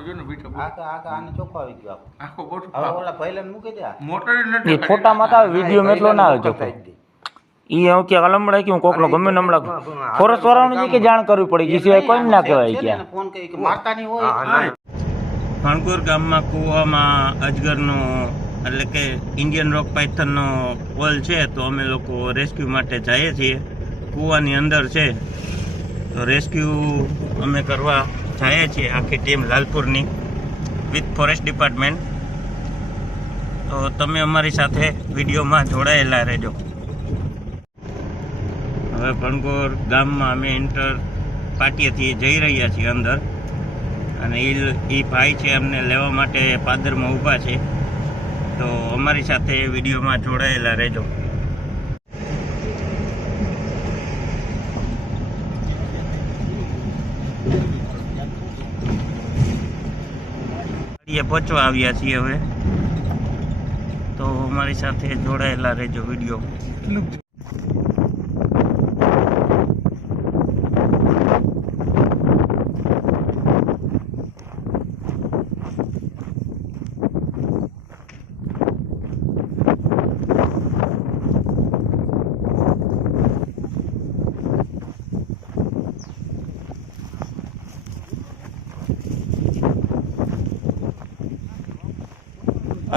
જો ને બીજો આ કે આને ચોખ્ખો આવી ગયો આખો. આખો ગોઠો હવે ઓલા ભૈલાને મૂકી દે મોટર નથી એ ફોટામાં તો આવે વીડિયો એટલો ના આવે ચોખ્ખો ઈ કે અલમડા કે હું કોકનો ગમે ને હમણાં ફોરેસ્ટ વાળાને કે જાણ કરવી પડી સિવાય કોઈ ના કહેવાય એને ફોન કરી કે મારતા નહીં હોય ભાણગોર ગામમાં કૂવામાં અજગરનો એટલે કે ઇન્ડિયન રોક પાઇથનનો પોલ છે તો અમે લોકો રેસ્ક્યુ માટે જઈએ છીએ. કૂવાની અંદર છે. તો રેસ્ક્યુ અમે કરવા જઈએ છીએ આખી ટીમ લાલપુરની વિથ ફોરેસ્ટ ડિપાર્ટમેન્ટ. તો તમે અમારી સાથે વિડીયોમાં જોડાયેલા રહેજો. હવે ભણગોર ગામમાં અમે ઇન્ટર પાટીએથી જઈ રહ્યા છીએ અંદર. અને એ એ ભાઈ છે અમને લેવા માટે પાદરમાં ઊભા છે. તો અમારી સાથે વિડીયોમાં જોડાયેલા રહેજો. ગાડીએ પહોંચવા આવ્યા છીએ હવે. તો અમારી સાથે જોડાયેલા રહેજો વીડિયો.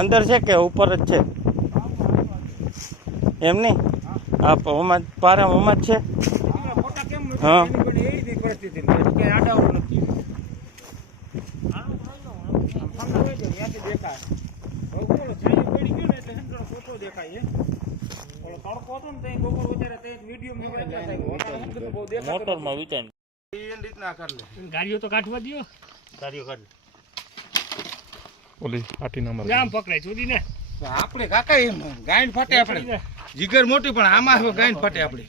અંદર છે કે ઉપર જ છે? એમ નહીં? આ ઓમાં પારા ઓમાં જ છે? હા. મોટરમાં વિચાર. ગાડીઓ તો કાઢવા દો ગાડીઓ કાઢ ઓલી આટી નંબર જામ પકડાય છોડી ને આપણે કાકા એમ ગાંઠ ફાટે આપણે. જીગર મોટી પણ આમાં હવે ગાંઠ ફાટે આપણે.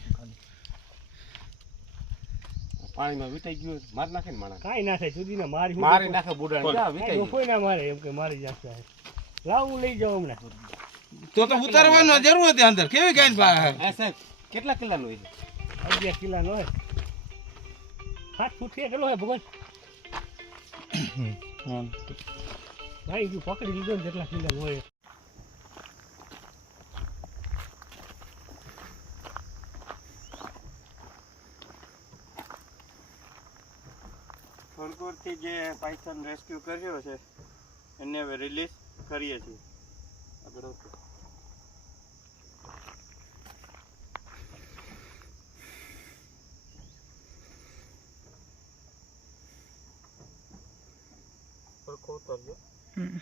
પાણીમાં વિટાઈ ગયું માર નાખે ને માણસ કાંઈ ના થાય ચોરી ને મારી મારી નાખે. બુડા કોઈ વિટાઈ ડોફોય ના મારે એમ કે મારી જાશે લાવ હું લઈ જાઉં હમણાં. તો તો ઉતારવાનો જરૂર હતી અંદર. કેવી ફા- સાહેબ કેટલા કિલ્લાનું હોય છે? અગિયાર કિલ્લાનો હોય. સાત ફૂટ કેટલો હોય ભગવાન. ભાઈ તું પકડી લીધો ને જેટલા કિલ્લા હોય. ફળકોરથી જે પાયથન રેસ્ક્યુ કર્યો છે એને હવે રિલીઝ કરીએ છીએ. આગળ ઓકે સરખો ઉતરજો 嗯。